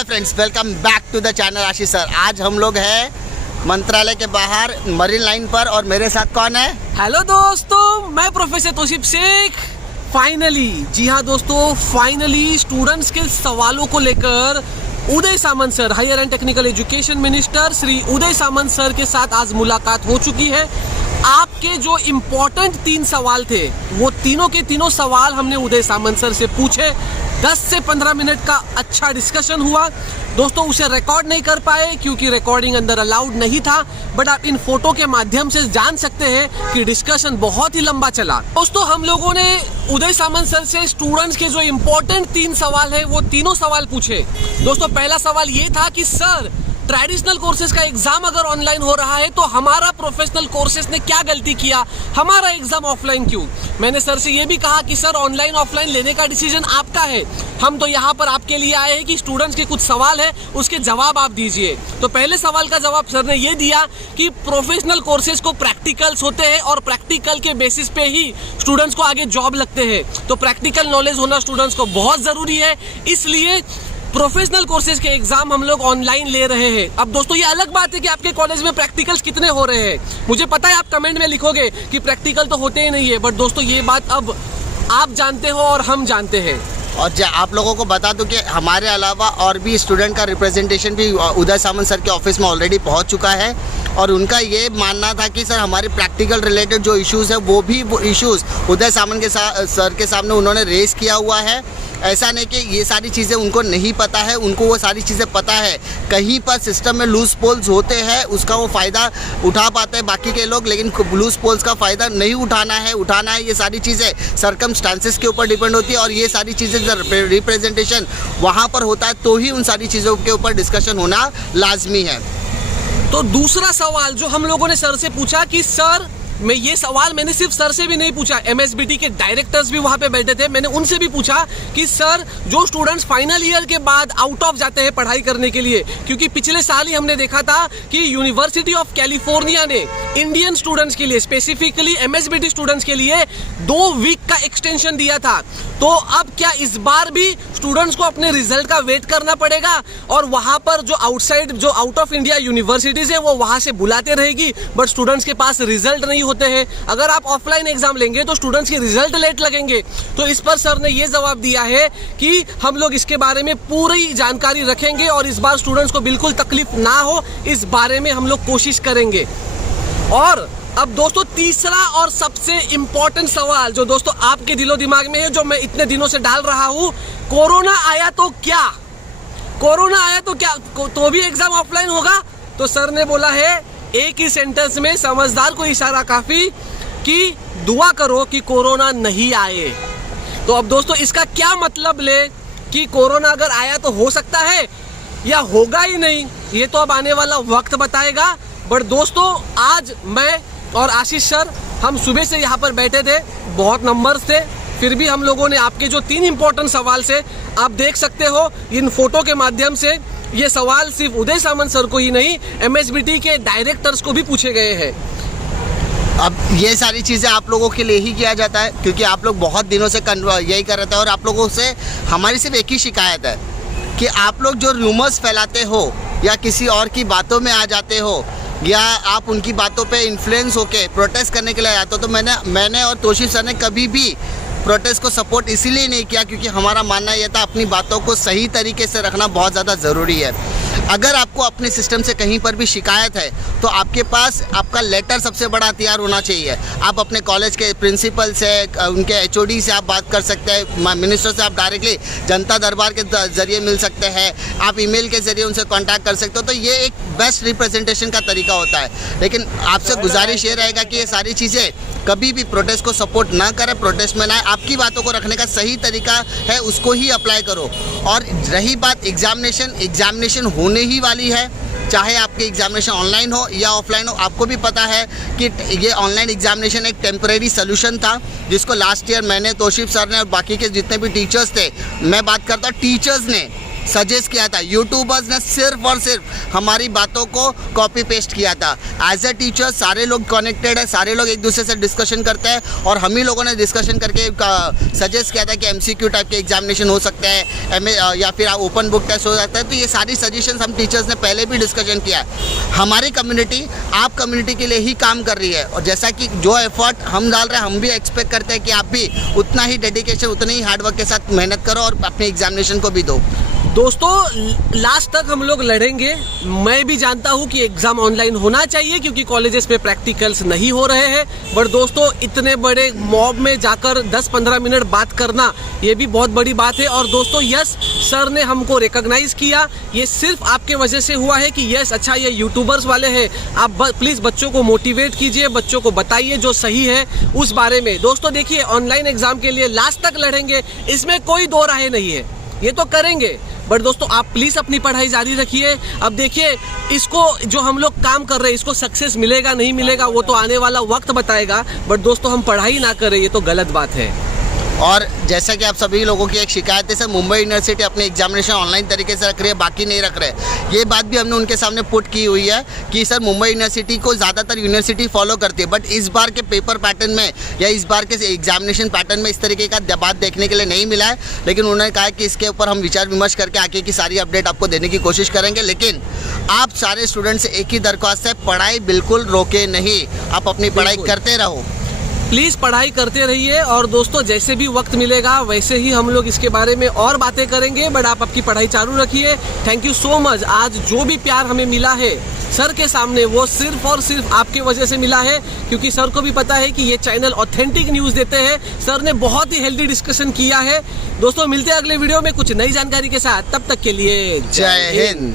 My friends, welcome back to the channel Ashish sir. आज हम लोग हैं मंत्रालय के बाहर मरीन लाइन पर और मेरे साथ कौन है? हेलो दोस्तों, मैं प्रोफेसर तोशिब शेख। फाइनली, जी हाँ दोस्तों, फाइनली स्टूडेंट्स के सवालों को लेकर Uday Samant sir, higher and technical education minister Shri Uday Samant sir के साथ आज मुलाकात हो चुकी है। आपके जो इम्पोर्टेंट 3 सवाल थे, वो तीनों के तीनों सवाल हमने उदय सामंत सर से पूछे। 10 से 15 मिनट का अच्छा डिस्कशन हुआ। दोस्तों उसे रिकॉर्ड नहीं कर पाए क्योंकि रिकॉर्डिंग अंदर अलाउड नहीं था, बट आप इन फोटो के माध्यम से जान सकते हैं कि डिस्कशन बहुत ही लंबा चला। दोस्तों हम लोगों ने उदय सामंत सर से स्टूडेंट्स के जो इम्पोर्टेंट 3 सवाल है वो तीनों सवाल पूछे। दोस्तों पहला सवाल ये था कि सर, ट्रेडिशनल कोर्सेज का एग्जाम अगर ऑनलाइन हो रहा है तो हमारा प्रोफेशनल कोर्सेज ने क्या गलती किया, हमारा एग्जाम ऑफलाइन क्यों? मैंने सर से ये भी कहा कि सर ऑनलाइन ऑफलाइन लेने का डिसीजन आपका है, हम तो यहाँ पर आपके लिए आए हैं कि स्टूडेंट्स के कुछ सवाल है उसके जवाब आप दीजिए। तो पहले सवाल का जवाब सर ने ये दिया कि प्रोफेशनल कोर्सेज को प्रैक्टिकल्स होते हैं और प्रैक्टिकल के बेसिस पे ही स्टूडेंट्स को आगे जॉब लगते हैं, तो प्रैक्टिकल नॉलेज होना स्टूडेंट्स को बहुत जरूरी है, इसलिए प्रोफेशनल कोर्सेज के एग्जाम हम लोग ऑनलाइन ले रहे हैं। अब दोस्तों ये अलग बात है कि आपके कॉलेज में प्रैक्टिकल्स कितने हो रहे हैं। मुझे पता है आप कमेंट में लिखोगे कि प्रैक्टिकल तो होते ही नहीं है, बट दोस्तों ये बात अब आप जानते हो और हम जानते हैं। और आप लोगों को बता दूं कि हमारे अलावा और भी स्टूडेंट का रिप्रेजेंटेशन भी उदय सामंत सर के ऑफिस में ऑलरेडी पहुंच चुका है और उनका ये मानना था कि सर हमारे प्रैक्टिकल रिलेटेड जो इश्यूज़ है वो इश्यूज़ उदय सामंत सर के सामने उन्होंने रेस किया हुआ है। ऐसा नहीं कि ये सारी चीज़ें उनको नहीं पता है, उनको वो सारी चीज़ें पता है। कहीं पर सिस्टम में लूज पोल्स होते हैं, उसका वो फ़ायदा उठा पाते हैं बाकी के लोग, लेकिन लूज पोल्स का फ़ायदा नहीं उठाना है। ये सारी चीज़ें सर्कमस्टांसेस के ऊपर डिपेंड होती है और ये सारी चीज़ें रिप्रेजेंटेशन वहाँ पर होता है तो ही उन सारी चीज़ों के ऊपर डिस्कशन होना लाजमी है। तो दूसरा सवाल जो हम लोगों ने सर से पूछा कि सर, ये सवाल मैंने सिर्फ सर से भी नहीं पूछा, एमएसबीटी के डायरेक्टर्स भी वहाँ पे बैठे थे, मैंने उनसे भी पूछा कि सर जो स्टूडेंट्स फाइनल ईयर के बाद आउट ऑफ जाते हैं पढ़ाई करने के लिए, क्योंकि पिछले साल ही हमने देखा था कि यूनिवर्सिटी ऑफ कैलिफोर्निया ने इंडियन स्टूडेंट्स के लिए, स्पेसिफिकली एमएसबीटी स्टूडेंट्स के लिए 2 वीक का एक्सटेंशन दिया था। तो अब क्या इस बार भी स्टूडेंट्स को अपने रिजल्ट का वेट करना पड़ेगा और वहाँ पर जो आउट ऑफ इंडिया यूनिवर्सिटीज है वो वहाँ से बुलाते रहेगी, बट स्टूडेंट्स के पास रिजल्ट नहीं होते हैं। अगर आप ऑफलाइन एग्जाम लेंगे तो स्टूडेंट्स के रिजल्ट लेट लगेंगे। तो इस पर सर ने ये जवाब दिया है कि हम लोग इसके बारे में पूरी जानकारी रखेंगे और इस बार स्टूडेंट्स को बिल्कुल तकलीफ ना हो, इस बारे में हम लोग कोशिश करेंगे। और अब दोस्तों तीसरा और सबसे इंपॉर्टेंट सवाल जो दोस्तों आपके दिलो दिमाग में है, जो मैं इतने दिनों से डाल रहा हूं, कोरोना आया तो क्या, कोरोना आया तो क्या, तो भी एग्जाम ऑफलाइन होगा? तो सर ने बोला है एक ही सेंटेंस में, समझदार को इशारा काफी, कि दुआ करो कि कोरोना नहीं आए। तो अब दोस्तों इसका क्या मतलब ले कि कोरोना अगर आया तो हो सकता है या होगा ही नहीं, ये तो अब आने वाला वक्त बताएगा। बट दोस्तों आज मैं और आशीष सर हम सुबह से यहाँ पर बैठे थे, बहुत नंबर्स थे, फिर भी हम लोगों ने आपके जो 3 इंपॉर्टेंट सवाल से, आप देख सकते हो इन फोटो के माध्यम से, ये सवाल सिर्फ उदय सामंत सर को ही नहीं, एमएसबीटी के डायरेक्टर्स को भी पूछे गए हैं। अब ये सारी चीज़ें आप लोगों के लिए ही किया जाता है क्योंकि आप लोग बहुत दिनों से यही कर रहे थे और आप लोगों से हमारी सिर्फ एक ही शिकायत है कि आप लोग जो रूमर्स फैलाते हो या किसी और की बातों में आ जाते हो या आप उनकी बातों पे इन्फ्लुएंस होके प्रोटेस्ट करने के लिए आते हो, तो मैंने और तोशिब सर ने कभी भी प्रोटेस्ट को सपोर्ट इसीलिए नहीं किया क्योंकि हमारा मानना यह था अपनी बातों को सही तरीके से रखना बहुत ज़्यादा ज़रूरी है। अगर आपको अपने सिस्टम से कहीं पर भी शिकायत है तो आपके पास आपका लेटर सबसे बड़ा हथियार होना चाहिए। आप अपने कॉलेज के प्रिंसिपल से, उनके एचओडी से आप बात कर सकते हैं, मिनिस्टर से आप डायरेक्टली जनता दरबार के ज़रिए मिल सकते हैं, आप ईमेल के ज़रिए उनसे कांटेक्ट कर सकते हो। तो ये एक बेस्ट रिप्रेजेंटेशन का तरीका होता है। लेकिन आपसे गुजारिश ये रहेगा कि ये सारी चीज़ें कभी भी प्रोटेस्ट को सपोर्ट ना करें, प्रोटेस्ट में ना आए, आपकी बातों को रखने का सही तरीका है उसको ही अप्लाई करो। और रही बात एग्जामिनेशन होने ही वाली है, चाहे आपके एग्जामिनेशन ऑनलाइन हो या ऑफलाइन हो। आपको भी पता है कि ये ऑनलाइन एग्जामिनेशन एक टेम्परेरी सोल्यूशन था जिसको लास्ट ईयर मैंने, तोशिब सर ने और बाकी के जितने भी टीचर्स थे, मैं बात करता हूँ टीचर्स ने सजेस्ट किया था, यूट्यूबर्स ने सिर्फ और सिर्फ हमारी बातों को कॉपी पेस्ट किया था। एज अ टीचर सारे लोग कनेक्टेड है, सारे लोग एक दूसरे से डिस्कशन करते हैं और हम ही लोगों ने डिस्कशन करके सजेस्ट किया था कि MCQ टाइप के एग्जामिनेशन हो सकते हैं या फिर ओपन बुक टेस्ट हो सकता है। तो ये सारी सजेशंस हम टीचर्स ने पहले भी डिस्कशन किया है। हमारी कम्युनिटी आप कम्युनिटी के लिए ही काम कर रही है और जैसा कि जो एफर्ट हम डाल रहे हैं, हम भी एक्सपेक्ट करते हैं कि आप भी उतना ही डेडिकेशन, उतनी ही हार्डवर्क के साथ मेहनत करो और अपने एग्जामिनेशन को भी दो। दोस्तों लास्ट तक हम लोग लड़ेंगे। मैं भी जानता हूं कि एग्जाम ऑनलाइन होना चाहिए क्योंकि कॉलेजेस में प्रैक्टिकल्स नहीं हो रहे हैं, बट दोस्तों इतने बड़े मॉब में जाकर 10-15 मिनट बात करना ये भी बहुत बड़ी बात है। और दोस्तों यस, सर ने हमको रिकॉग्नाइज किया, ये सिर्फ आपके वजह से हुआ है कि यस अच्छा ये यूट्यूबर्स वाले हैं। आप प्लीज़ बच्चों को मोटिवेट कीजिए, बच्चों को बताइए जो सही है उस बारे में। दोस्तों देखिए, ऑनलाइन एग्जाम के लिए लास्ट तक लड़ेंगे, इसमें कोई दो राय नहीं है, ये तो करेंगे। बट दोस्तों आप प्लीज़ अपनी पढ़ाई जारी रखिए। अब देखिए, इसको जो हम लोग काम कर रहे हैं इसको सक्सेस मिलेगा नहीं मिलेगा वो तो आने वाला वक्त बताएगा, बट दोस्तों हम पढ़ाई ना करें ये तो गलत बात है। और जैसा कि आप सभी लोगों की एक शिकायत है सर, मुंबई यूनिवर्सिटी अपने एग्जामिनेशन ऑनलाइन तरीके से रख रही है, बाकी नहीं रख रहे। ये बात भी हमने उनके सामने पुट की हुई है कि सर मुंबई यूनिवर्सिटी को ज़्यादातर यूनिवर्सिटी फॉलो करती है, बट इस बार के पेपर पैटर्न में या इस बार के एग्जामिनेशन पैटर्न में इस तरीके का बात देखने के लिए नहीं मिला है। लेकिन उन्होंने कहा कि इसके ऊपर हम विचार विमर्श करके आगे की सारी अपडेट आपको देने की कोशिश करेंगे। लेकिन आप सारे स्टूडेंट से एक ही दरख्वास्त है, पढ़ाई बिल्कुल रोके नहीं, आप अपनी पढ़ाई करते रहो, प्लीज़ पढ़ाई करते रहिए। और दोस्तों जैसे भी वक्त मिलेगा वैसे ही हम लोग इसके बारे में और बातें करेंगे, बट आप आपकी पढ़ाई चालू रखिए। Thank you so much. आज जो भी प्यार हमें मिला है सर के सामने वो सिर्फ और सिर्फ आपके वजह से मिला है, क्योंकि सर को भी पता है कि ये चैनल ऑथेंटिक न्यूज़ देते हैं। सर ने बहुत ही हेल्दी डिस्कशन किया है। दोस्तों मिलते हैं अगले वीडियो में कुछ नई जानकारी के साथ, तब तक के लिए जय हिंद।